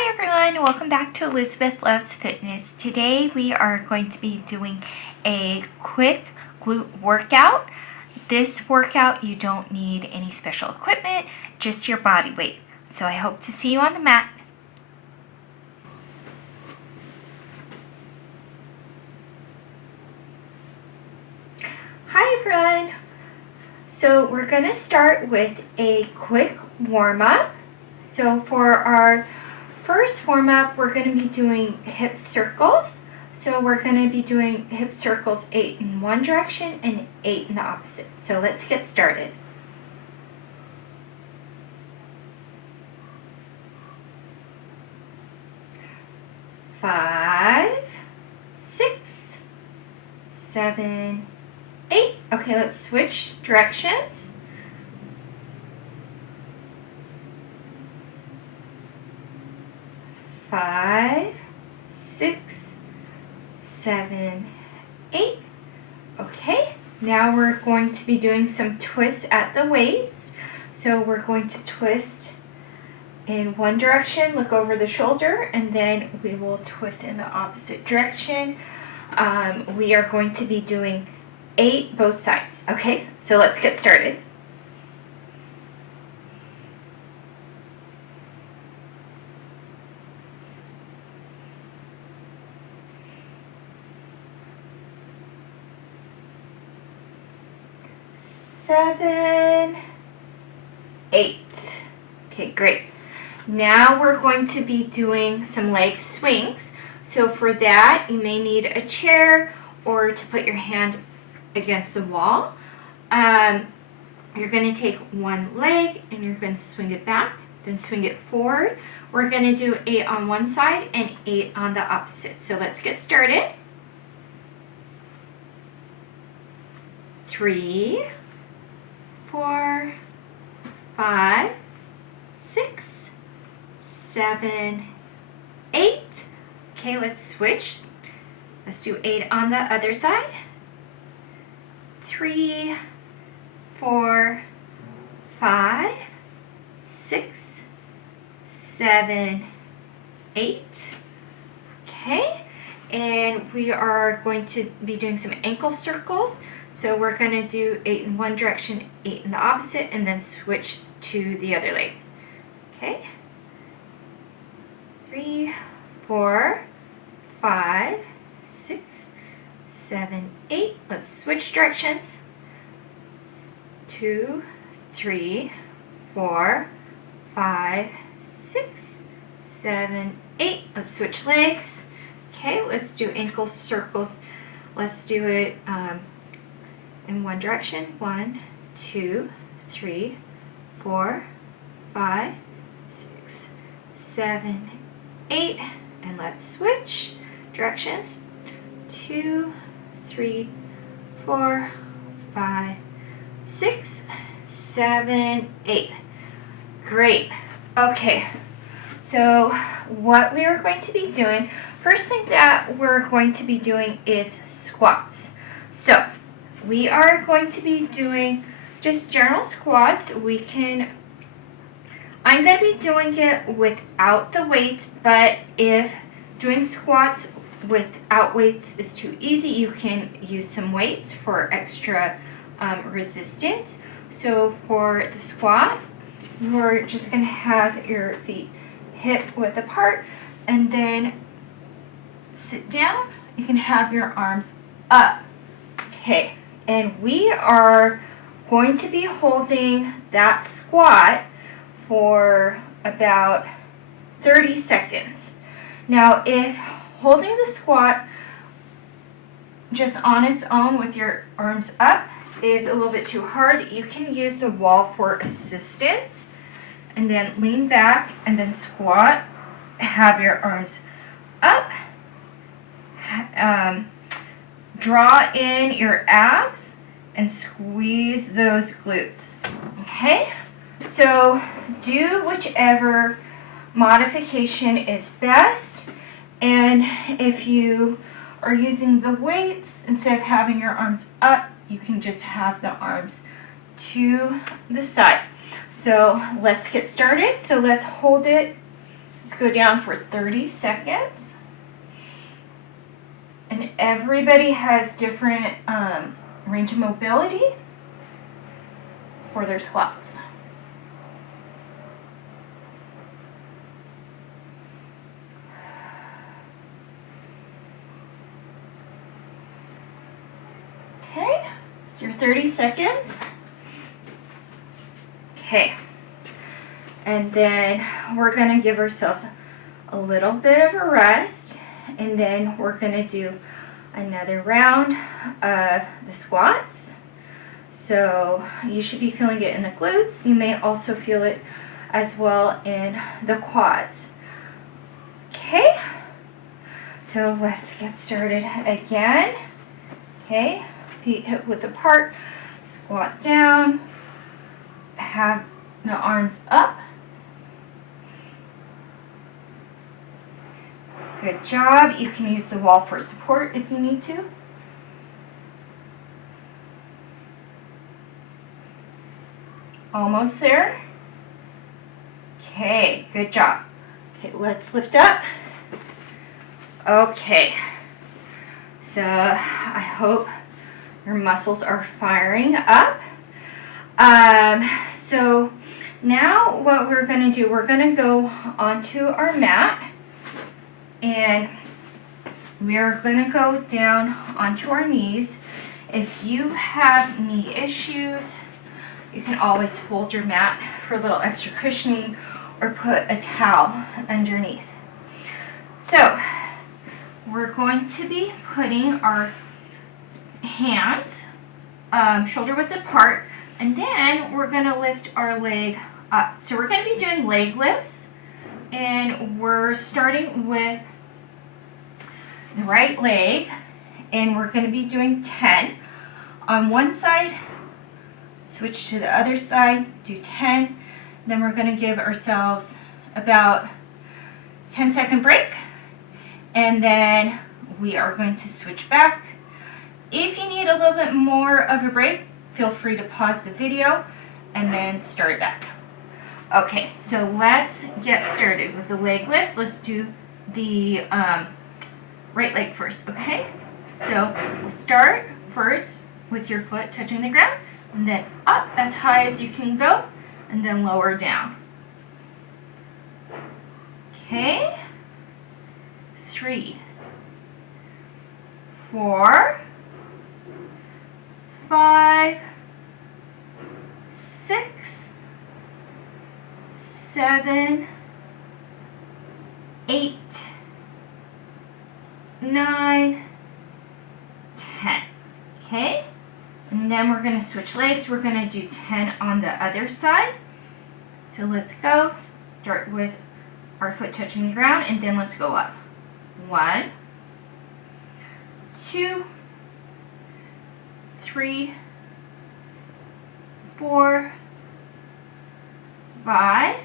Hi everyone, welcome back to Elizabeth Loves Fitness. Today we are going to be doing a quick glute workout. This workout you don't need any special equipment, just your body weight. So I hope to see you on the mat. Hi everyone. So we're going to start with a quick warm-up. So for our first warm-up, we're going to be doing hip circles. So we're going to be doing hip circles 8 in one direction and 8 in the opposite. So let's get started. Five, 6, 7, 8. Okay, let's switch directions. 5, 6, 7, 8. Okay, now we're going to be doing some twists at the waist. So we're going to twist in one direction, look over the shoulder, and then we will twist in the opposite direction. We are going to be doing 8 both sides. Okay, so let's get started. Seven, 8. Okay, great. Now we're going to be doing some leg swings. So for that, you may need a chair or to put your hand against the wall. You're going to take one leg and you're going to swing it back, then swing it forward. We're going to do 8 on one side and 8 on the opposite. So let's get started. 3, 4, 5, 6, 7, 8. Okay, let's switch. Let's do 8 on the other side. 3, 4, 5, 6, 7, 8. Okay, and we are going to be doing some ankle circles. So we're going to do 8 in one direction, 8 in the opposite, and then switch to the other leg. Okay. 3, 4, 5, 6, 7, 8. Let's switch directions. 2, 3, 4, 5, 6, 7, 8. Let's switch legs. Okay, let's do ankle circles. Let's do it in one direction. 1, 2, 3, 4, 5, 6, 7, 8. And let's switch directions. 2, 3, 4, 5, 6, 7, 8. Great. Okay. So what we are going to be doing, first thing that we're going to be doing is squats. So we are going to be doing just general squats. I'm going to be doing it without the weights, but if doing squats without weights is too easy, you can use some weights for extra resistance. So for the squat, you're just going to have your feet hip width apart and then sit down. You can have your arms up. Okay, and we are going to be holding that squat for about 30 seconds. Now, if holding the squat just on its own with your arms up is a little bit too hard, you can use the wall for assistance and then lean back and then squat, have your arms up, draw in your abs and squeeze those glutes. Okay, so do whichever modification is best, and if you are using the weights instead of having your arms up, you can just have the arms to the side. So let's get started. So let's hold it Let's go down for 30 seconds. And everybody has different range of mobility for their squats. Okay, it's your 30 seconds. Okay, and then we're gonna give ourselves a little bit of a rest, and then we're gonna do another round of the squats. So you should be feeling it in the glutes. You may also feel it as well in the quads. Okay, so let's get started again. Okay, feet hip width apart, squat down, have the arms up. Good job. You can use the wall for support if you need to. Almost there. Okay, good job. Okay, let's lift up. Okay, so I hope your muscles are firing up. So now what we're going to do, we're going to go onto our mat, and we're going to go down onto our knees. If you have knee issues, you can always fold your mat for a little extra cushioning or put a towel underneath. So we're going to be putting our hands shoulder width apart, and then we're going to lift our leg up. So we're going to be doing leg lifts, and we're starting with the right leg, and we're going to be doing 10 on one side, switch to the other side, do 10, then we're going to give ourselves about 10-second break, and then we are going to switch back. If you need a little bit more of a break, feel free to pause the video and then start it back. Okay, so let's get started with the leg lifts. Let's do the right leg first, okay? So we'll start first with your foot touching the ground, and then up as high as you can go, and then lower down. Okay, 3, 4, 5, 6, 7, 8, 9, 10. Okay, and then we're going to switch legs. We're going to do 10 on the other side. So let's go. Start with our foot touching the ground, and then let's go up. 1, 2, 3, 4, 5,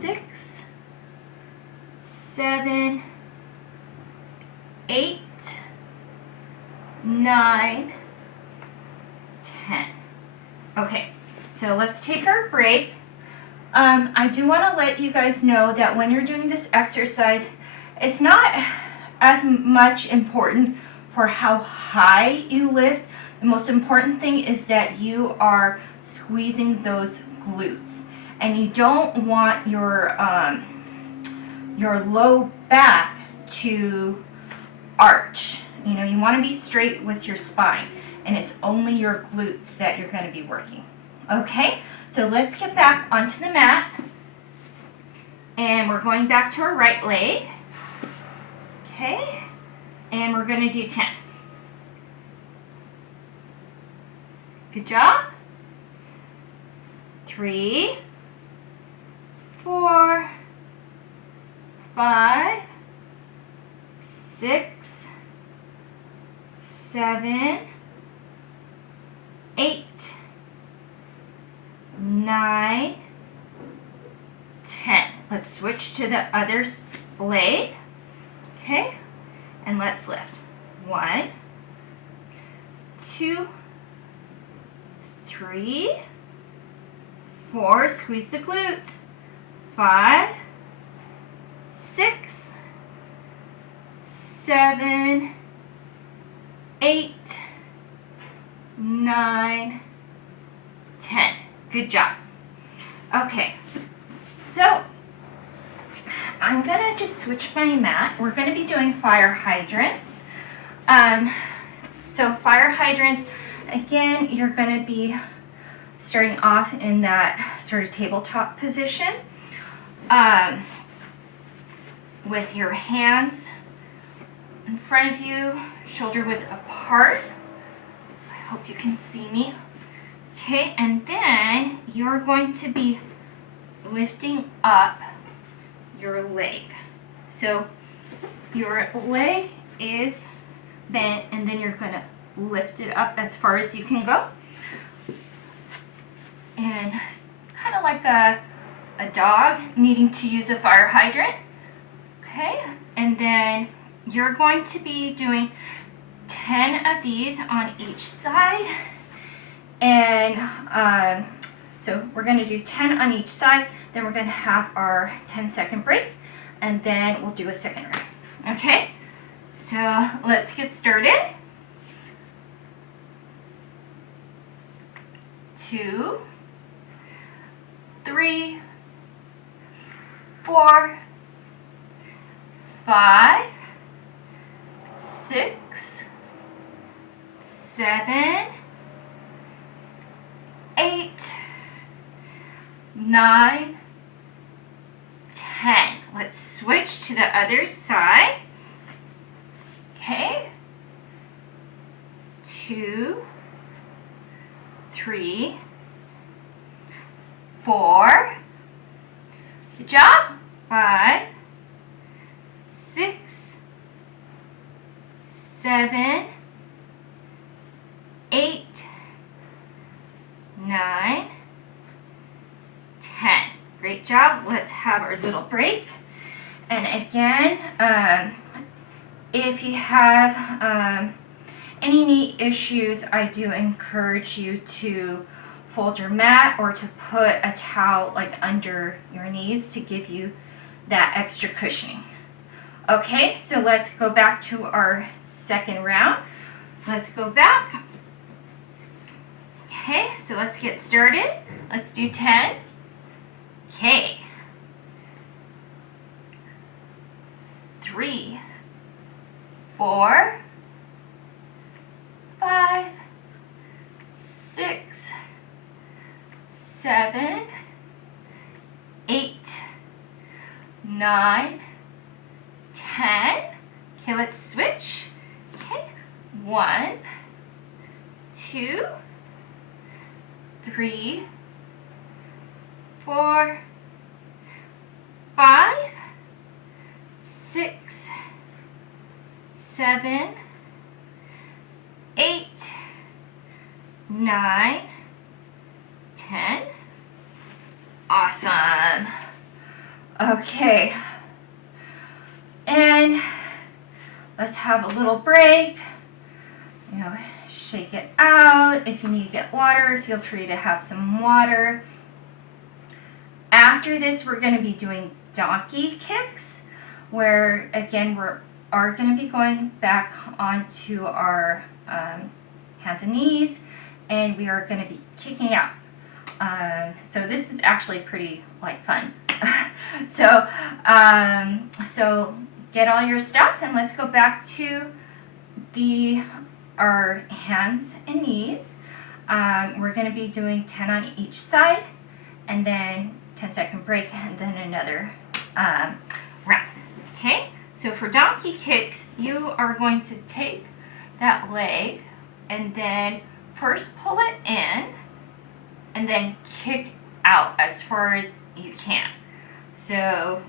6, 7, 8, 9, 10. Okay, so let's take our break. I do want to let you guys know that when you're doing this exercise, it's not as much important for how high you lift. The most important thing is that you are squeezing those glutes, and you don't want your low back to arch. You know, you want to be straight with your spine, and it's only your glutes that you're going to be working. Okay, so let's get back onto the mat, and we're going back to our right leg. Okay, and we're going to do 10. Good job. 3, 4, 5, 6, 7, 8, 9, 10. Let's switch to the other leg. Okay, and let's lift. 1, 2, 3, 4, squeeze the glutes. 5, 6, 7, 8, 9, 10. Good job. Okay, so I'm gonna just switch my mat. We're gonna be doing fire hydrants. So fire hydrants, again, you're gonna be starting off in that sort of tabletop position with your hands in front of you, shoulder width apart. I hope you can see me. Okay, and then you're going to be lifting up your leg. So your leg is bent, and then you're going to lift it up as far as you can go. And kind of like a dog needing to use a fire hydrant. Okay, and then you're going to be doing 10 of these on each side. And so we're going to do 10 on each side, then we're going to have our 10-second break, and then we'll do a second round. Okay, so let's get started. 2, 3, 4, 5, 6, 7, 8, 9, 10. Let's switch to the other side. Okay. 2, 3, 4. Good job. 5, 6, 7, 8, 9, 10. Great job. Let's have our little break. And again, if you have any knee issues, I do encourage you to fold your mat or to put a towel like under your knees to give you that extra cushioning. Okay, so let's go back to our second round. Let's go back. Okay, so let's get started. Let's do 10. Okay. 3, 4, 5, 6, 7, 8, 9, 10. Okay, let's switch. Okay, 1, 2, 3, 4, 5, 6, 7, 8, 9, 10. Awesome. Okay. And let's have a little break. You know, shake it out. If you need to get water, feel free to have some water. After this, we're going to be doing donkey kicks, where again we are going to be going back onto our hands and knees, and we are going to be kicking out. So this is actually pretty fun. So get all your stuff and let's go back to our hands and knees. We're going to be doing 10 on each side, and then 10-second break, and then another round. Okay, so for donkey kicks, you are going to take that leg and then first pull it in and then kick out as far as you can. So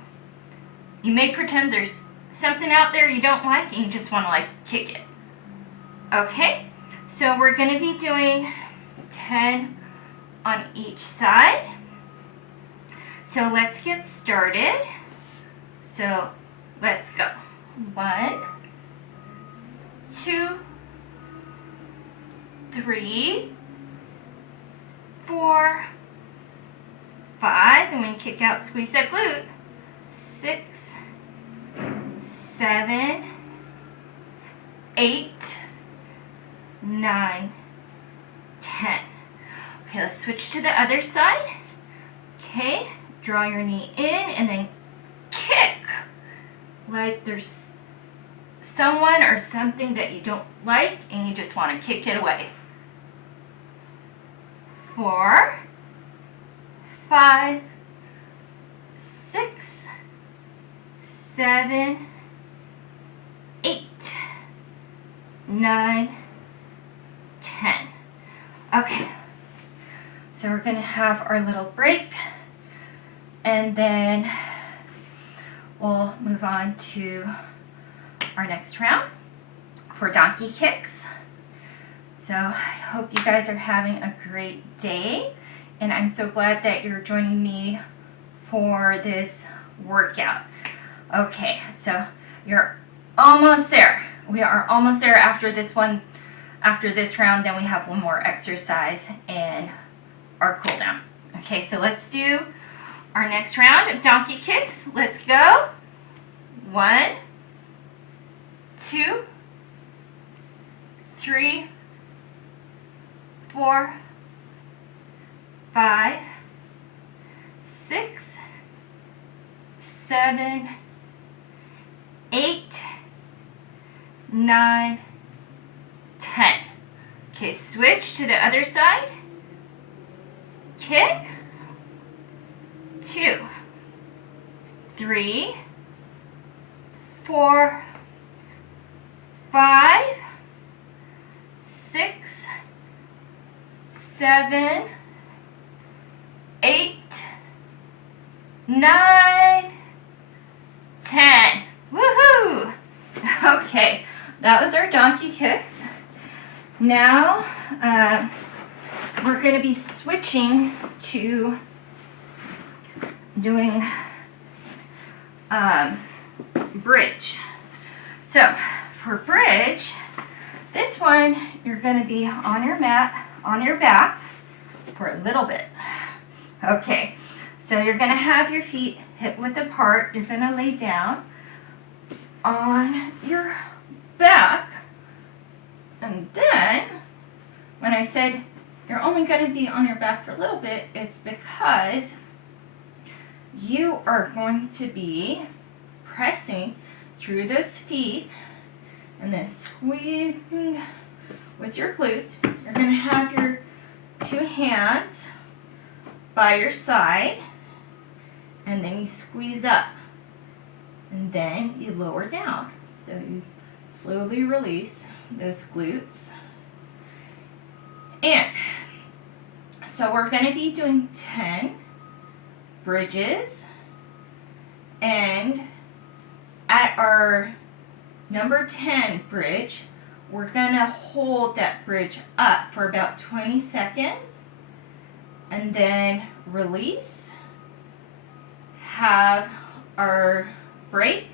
you may pretend there's something out there you don't like and you just want to kick it. Okay, so we're going to be doing 10 on each side. So let's get started. So let's go. 1, 2, 3, 4, 5, and when you kick out, squeeze that glute. 6, 7, 8, 9, 10. Okay, let's switch to the other side. Okay, draw your knee in and then kick like there's someone or something that you don't like and you just want to kick it away. 4, 5, 6, 7, 8, 9, 10. Okay, so we're going to have our little break and then we'll move on to our next round for donkey kicks. So I hope you guys are having a great day, and I'm so glad that you're joining me for this workout. Okay, so you're almost there. We are almost there after this one. After this round, then we have one more exercise and our cool down. Okay, so let's do our next round of donkey kicks. Let's go. 1, 2, 3, 4, 5, 6, 7, 8, 9, 10. Okay, switch to the other side. Kick. 2, 3, 4, 5, 6, 7, 8, 9, 10. Woohoo! Okay, that was our donkey kicks. Now we're going to be switching to doing bridge. So for bridge, this one you're going to be on your mat, on your back for a little bit. Okay, so you're going to have your feet hip width apart. You're going to lay down on your back, and then when I said you're only going to be on your back for a little bit, it's because you are going to be pressing through those feet and then squeezing with your glutes. You're going to have your 2 hands by your side, and then you squeeze up, and then you lower down. So you slowly release those glutes. And so we're going to be doing 10 bridges, and at our number 10 bridge, we're going to hold that bridge up for about 20 seconds and then release, have our break,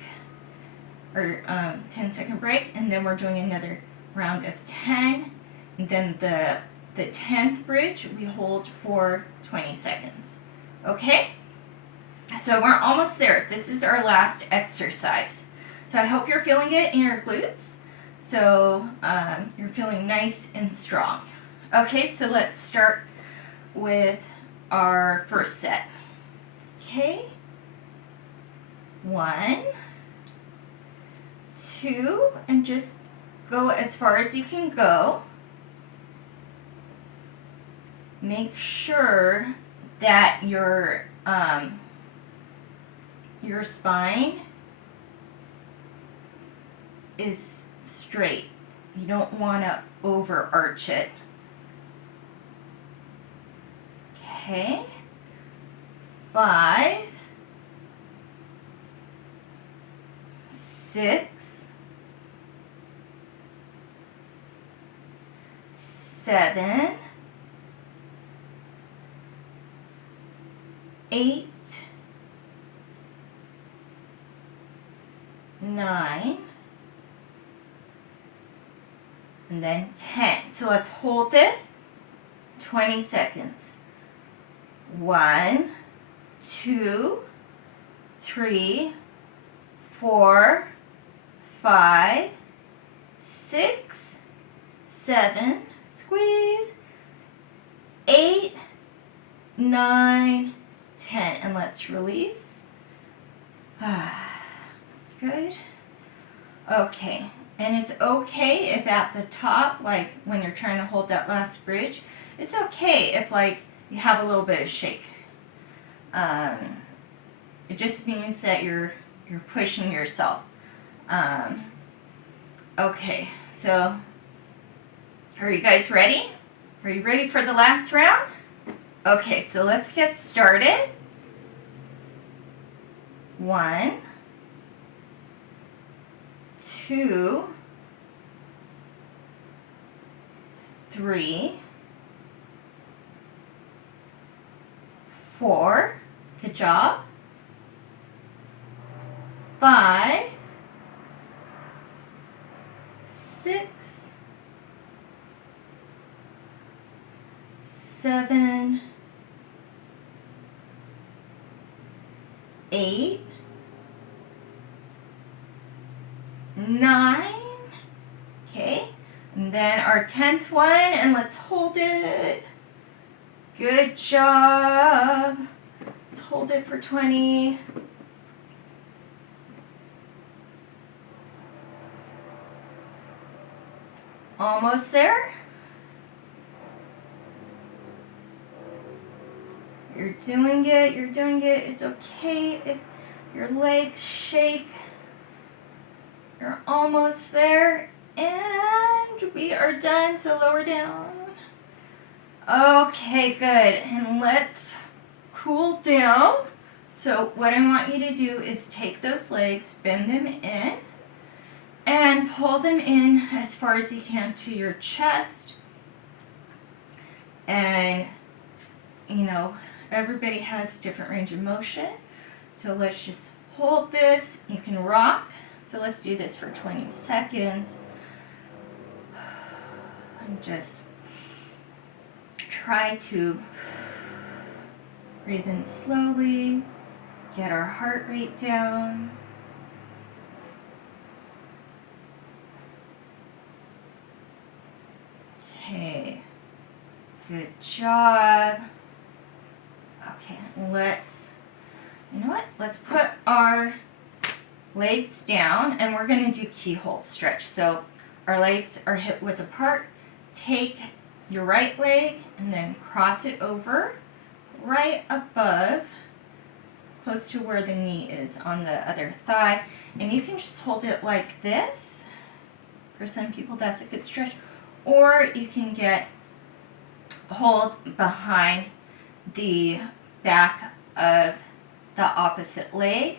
or 10-second break, and then we're doing another round of 10, and then the 10th bridge we hold for 20 seconds. Okay? So we're almost there. This is our last exercise. So I hope you're feeling it in your glutes. So you're feeling nice and strong. Okay, so let's start with our first set. Okay? 1, 2, and just go as far as you can go. Make sure that your spine is straight. You don't want to overarch it. Okay. 5, 6, 7, 8, 9, and then 10. So let's hold this 20 seconds. 1, 2, 3, 4, 5, 6, 7, squeeze, 8, 9, 10, and let's release. That's good. Okay, and it's okay if at the top, like when you're trying to hold that last bridge, it's okay if like you have a little bit of shake. It just means that you're pushing yourself. Okay, so are you guys ready? Are you ready for the last round? Okay, so let's get started. 1, 2, 3, 4, good job, 5, 6, 7, 8, 9, okay, and then our 10th one, and let's hold it. Good job. Let's hold it for 20. Almost there. You're doing it, you're doing it. It's okay if your legs shake. You're almost there, and we are done, so lower down. Okay, good, and let's cool down. So what I want you to do is take those legs, bend them in, and pull them in as far as you can to your chest. And, you know, everybody has different range of motion, so let's just hold this. You can rock. So let's do this for 20 seconds. And just try to breathe in slowly, get our heart rate down. Okay, good job. Okay, you know what? Let's put our legs down, and we're going to do keyhole stretch. So our legs are hip width apart. Take your right leg and then cross it over right above, close to where the knee is on the other thigh. And you can just hold it like this. For some people, that's a good stretch. Or you can hold behind the back of the opposite leg.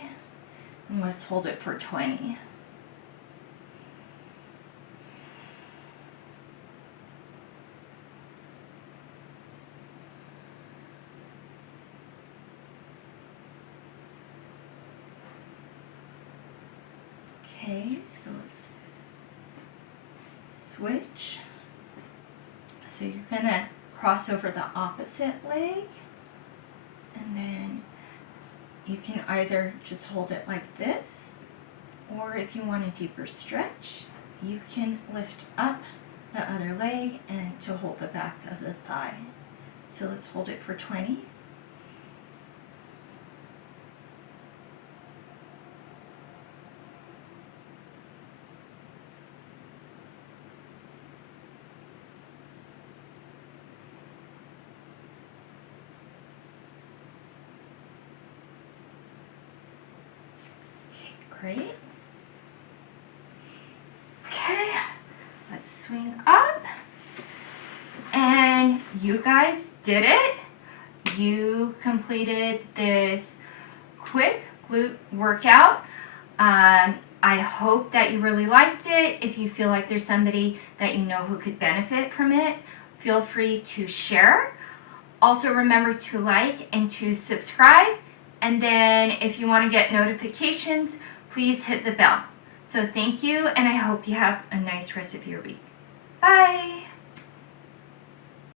And let's hold it for 20. Okay, so let's switch. So you're gonna cross over the opposite leg, and then you can either just hold it like this, or if you want a deeper stretch, you can lift up the other leg and to hold the back of the thigh. So let's hold it for 20. Great. Okay, let's swing up. And you guys did it. You completed this quick glute workout. I hope that you really liked it. If you feel like there's somebody that you know who could benefit from it, feel free to share. Also remember to like and to subscribe. And then if you want to get notifications, please hit the bell. So thank you, and I hope you have a nice rest of your week. Bye!